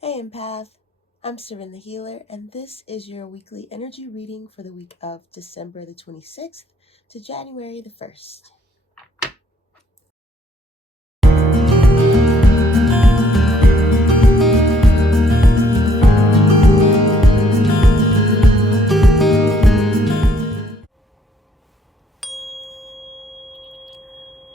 Hey Empath, I'm Serene the Healer, and this is your weekly energy reading for the week of December the 26th to January the 1st.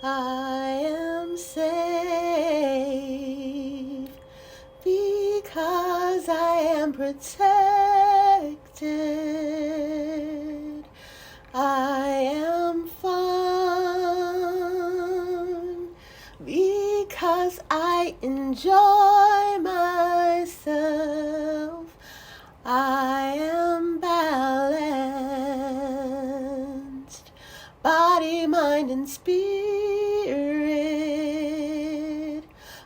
I am safe because I am protected. I am fun because I enjoy myself. I am balanced, body, mind, and spirit.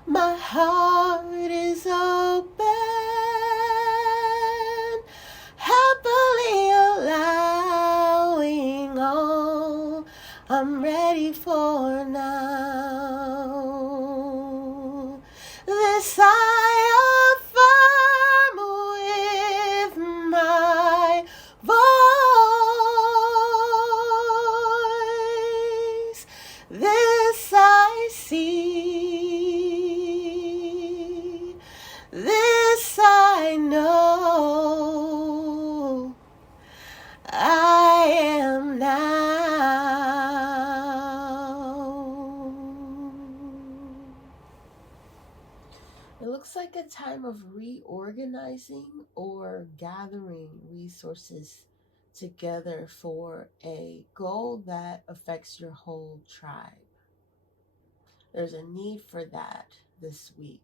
My heart is open, happily allowing all I'm ready for now. This I affirm with my voice. This I see. This I know. I am now. It looks like a time of reorganizing or gathering resources together for a goal that affects your whole tribe. There's a need for that this week,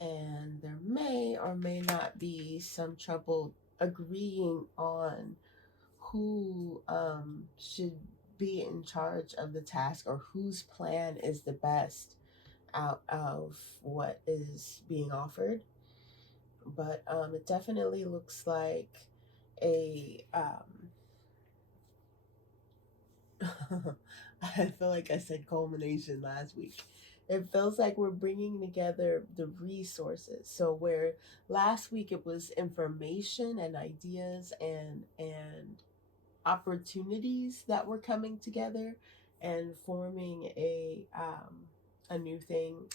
and there may or may not be some trouble agreeing on who should be in charge of the task or whose plan is the best out of what is being offered. But it definitely looks like a I feel like I said culmination last week. It feels like we're bringing together the resources. So where last week it was information and ideas and opportunities that were coming together and forming a new thing.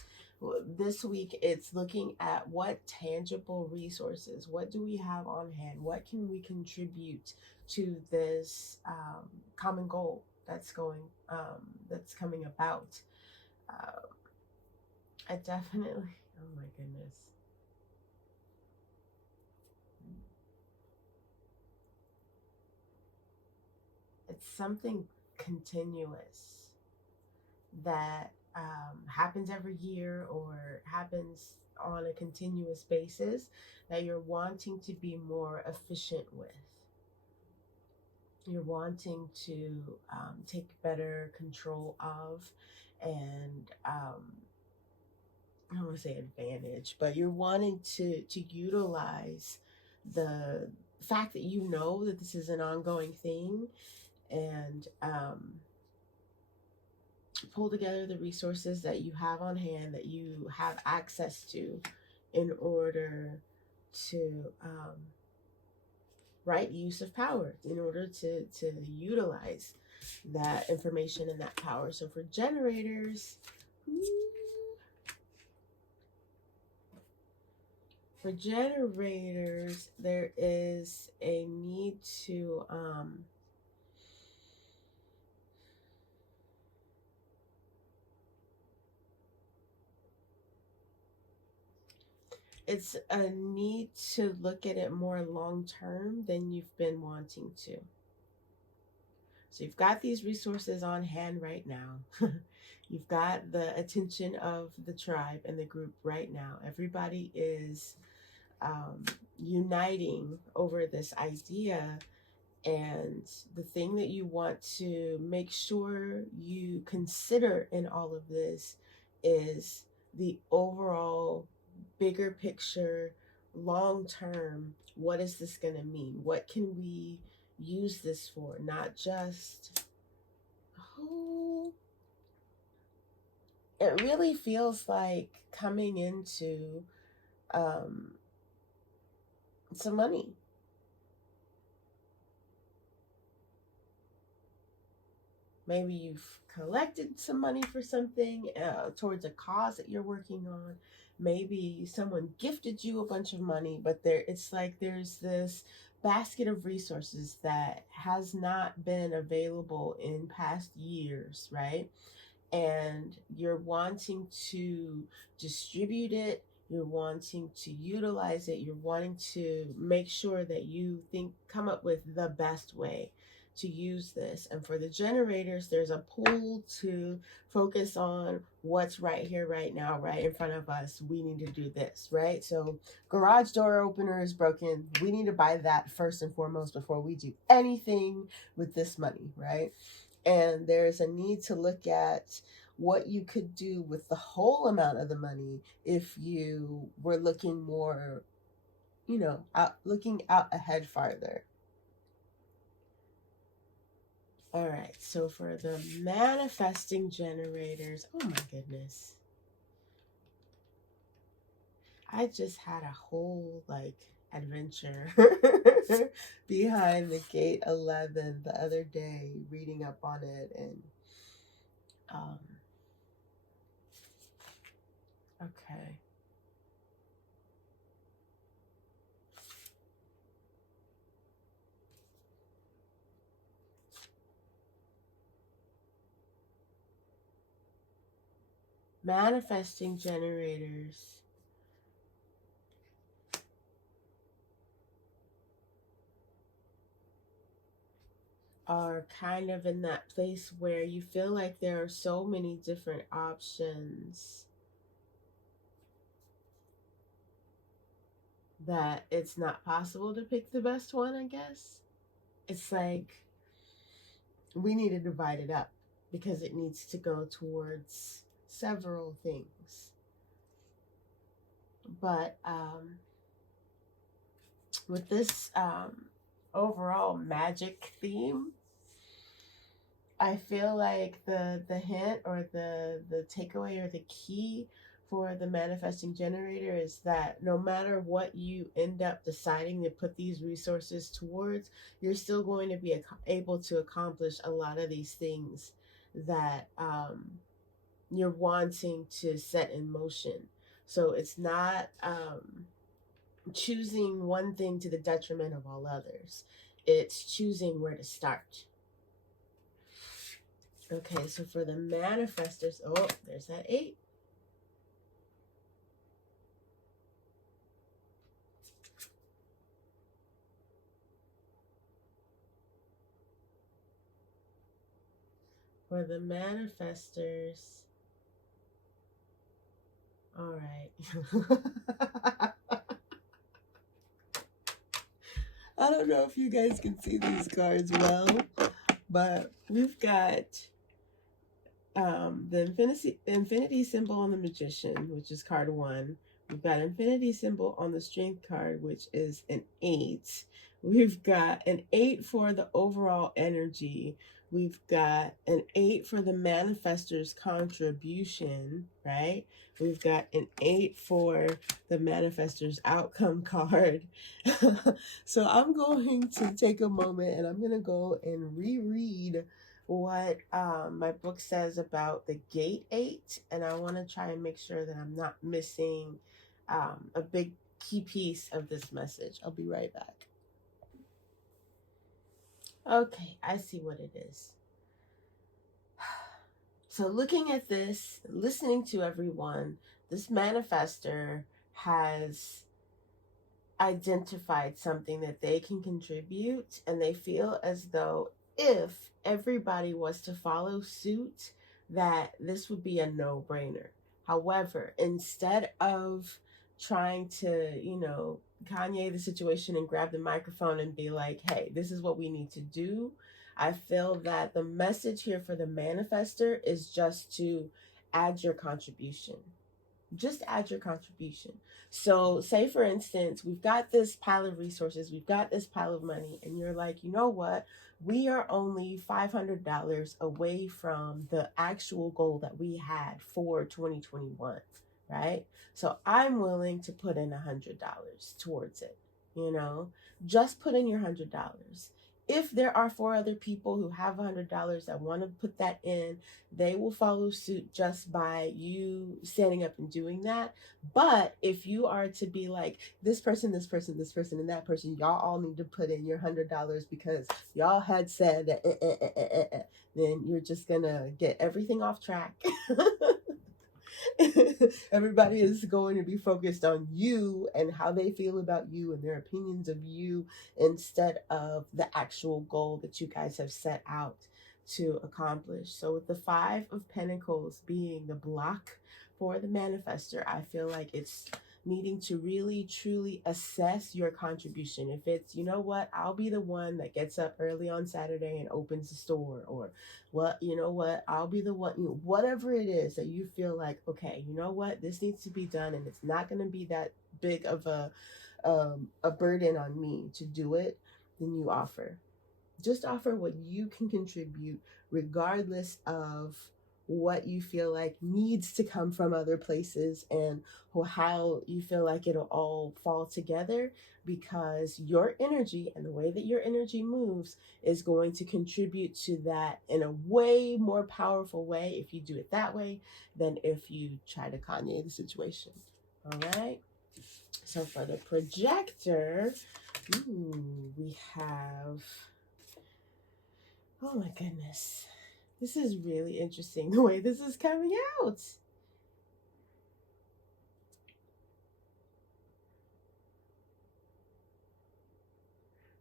This week it's looking at what tangible resources, what do we have on hand, what can we contribute to this common goal that's coming about. uh, I definitely, oh my goodness, it's something continuous that happens every year or happens on a continuous basis that you're wanting to be more efficient with. You're wanting to take better control of, and I don't want to say advantage, but you're wanting to utilize the fact that you know that this is an ongoing thing, and pull together the resources that you have on hand, that you have access to, in order to right use of power, in order to utilize that information and that power. So for generators, there is a need to it's a need to look at it more long term than you've been wanting to. So you've got these resources on hand right now. You've got the attention of the tribe and the group right now. Everybody is uniting over this idea. And the thing that you want to make sure you consider in all of this is the overall bigger picture, long term. What is this going to mean? What can we use this for? Not just who. It really feels like coming into um, some money. Maybe you've collected some money for something towards a cause that you're working on. Maybe someone gifted you a bunch of money, but it's like there's this basket of resources that has not been available in past years, right? And you're wanting to distribute it, you're wanting to utilize it, you're wanting to make sure that you come up with the best way to use this. And for the generators, there's a pull to focus on what's right here, right now, right in front of us. We need to do this, right? So, garage door opener is broken. We need to buy that first and foremost before we do anything with this money, right? And there's a need to look at what you could do with the whole amount of the money if you were looking more, looking out ahead farther. All right, so for the manifesting generators, oh my goodness. I just had a whole adventure behind the gate 11 the other day, reading up on it. And um okay. Manifesting generators are kind of in that place where you feel like there are so many different options that it's not possible to pick the best one, I guess. It's like we need to divide it up because it needs to go towards several things. But with this overall magic theme, I feel like the hint or the takeaway or the key for the manifesting generator is that no matter what you end up deciding to put these resources towards, you're still going to be able to accomplish a lot of these things that you're wanting to set in motion. So it's not choosing one thing to the detriment of all others. It's choosing where to start. Okay, so for the manifestors, oh, there's that 8. For the manifestors, all right. I don't know if you guys can see these cards well, but we've got the infinity symbol on the magician, which is card 1. We've got infinity symbol on the strength card, which is an 8. We've got an 8 for the overall energy. We've got an 8 for the manifestor's contribution, right? We've got an 8 for the manifestor's outcome card. So I'm going to take a moment and I'm going to go and reread what my book says about the gate 8, and I want to try and make sure that I'm not missing a big key piece of this message. I'll be right back. Okay, I see what it is. So, looking at this, listening to everyone, this manifester has identified something that they can contribute, and they feel as though if everybody was to follow suit, that this would be a no-brainer. However, instead of trying to, Kanye the situation and grab the microphone and be like, hey, this is what we need to do, I feel that the message here for the manifester is just to add your contribution. Just add your contribution. So, say for instance, we've got this pile of resources, we've got this pile of money, and you're like, you know what? We are only $500 away from the actual goal that we had for 2021, right? So I'm willing to put in $100 towards it, you know, just put in your $100. If there are four other people who have $100 that want to put that in, they will follow suit just by you standing up and doing that. But if you are to be like this person, this person, this person, and that person, y'all all need to put in your $100 because y'all had said that, then you're just gonna get everything off track. Everybody is going to be focused on you and how they feel about you and their opinions of you instead of the actual goal that you guys have set out to accomplish. So, with the Five of Pentacles being the block for the manifester, I feel like it's needing to really truly assess your contribution. If it's, you know what, I'll be the one that gets up early on Saturday and opens the store, or well, you know what, I'll be the one, you know, whatever it is that you feel like, okay, you know what, this needs to be done and it's not going to be that big of a burden on me to do it, then you offer. Just offer what you can contribute, regardless of what you feel like needs to come from other places and how you feel like it'll all fall together, because your energy and the way that your energy moves is going to contribute to that in a way more powerful way if you do it that way than if you try to Kanye the situation. All right. So for the projector, we have, oh my goodness. This is really interesting the way this is coming out.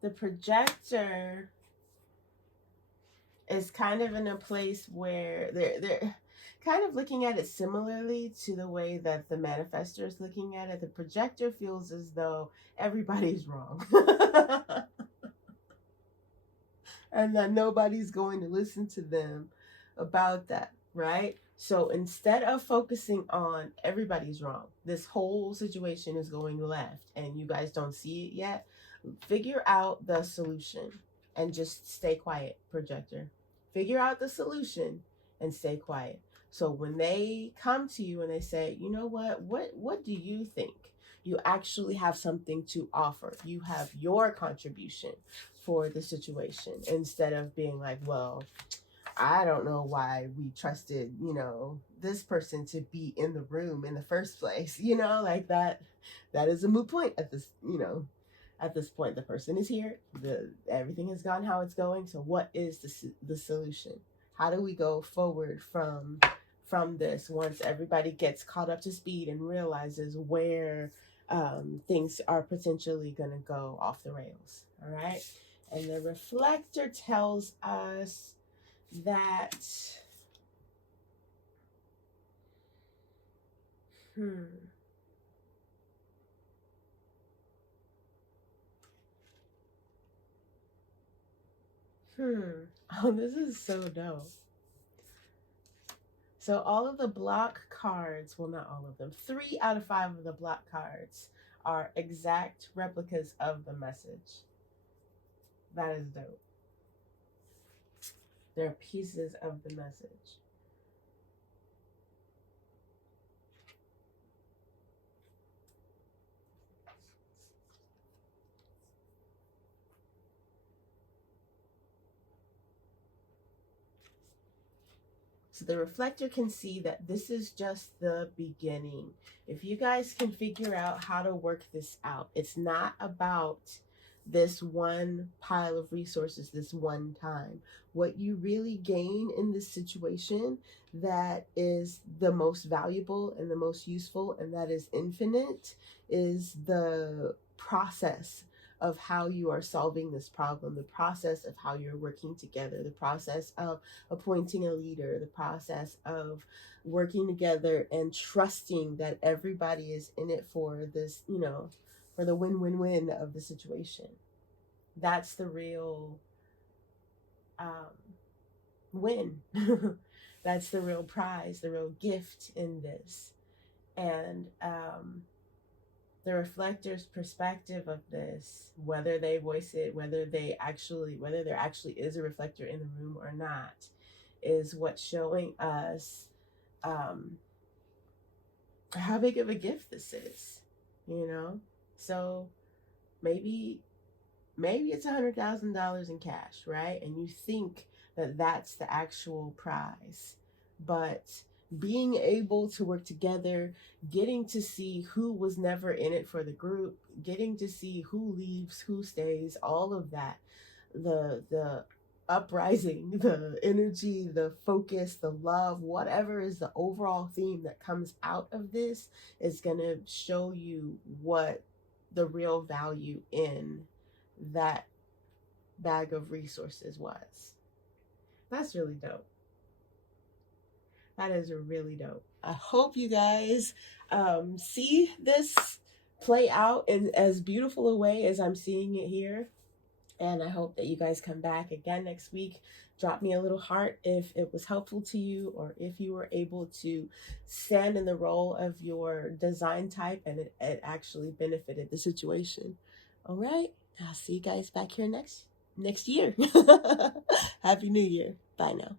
The projector is kind of in a place where they're kind of looking at it similarly to the way that the manifestor is looking at it. The projector feels as though everybody's wrong. And that nobody's going to listen to them about that, right? So instead of focusing on everybody's wrong, this whole situation is going left and you guys don't see it yet, figure out the solution and just stay quiet, projector. Figure out the solution and stay quiet. So when they come to you and they say, you know what do you think? You actually have something to offer. You have your contribution for the situation instead of being like, well, I don't know why we trusted, you know, this person to be in the room in the first place, you know, like that is a moot point at this, you know, at this point. The person is here, everything has gone how it's going, so what is the solution? How do we go forward from this once everybody gets caught up to speed and realizes where things are potentially going to go off the rails? All right. And the reflector tells us that, oh, this is so dope. So all of the block cards, well, not all of them, 3 out of 5 of the block cards are exact replicas of the message. That is dope. They're pieces of the message. So the reflector can see that this is just the beginning. If you guys can figure out how to work this out, it's not about this one pile of resources this one time. What you really gain in this situation that is the most valuable and the most useful, and that is infinite, is the process of how you are solving this problem, the process of how you're working together, the process of appointing a leader, the process of working together and trusting that everybody is in it for this, you know, for the win-win-win of the situation. That's the real win. That's the real prize, the real gift in this. And the reflector's perspective of this, whether they voice it, whether there actually is a reflector in the room or not, is what's showing us how big of a gift this is, you know? So maybe it's $100,000 in cash, right? And you think that that's the actual prize. But being able to work together, getting to see who was never in it for the group, getting to see who leaves, who stays, all of that, the uprising, the energy, the focus, the love, whatever is the overall theme that comes out of this is going to show you what the real value in that bag of resources was. That's really dope. That is really dope. I hope you guys see this play out in as beautiful a way as I'm seeing it here. And I hope that you guys come back again next week. Drop me a little heart if it was helpful to you, or if you were able to stand in the role of your design type and it actually benefited the situation. All right. I'll see you guys back here next year. Happy New Year. Bye now.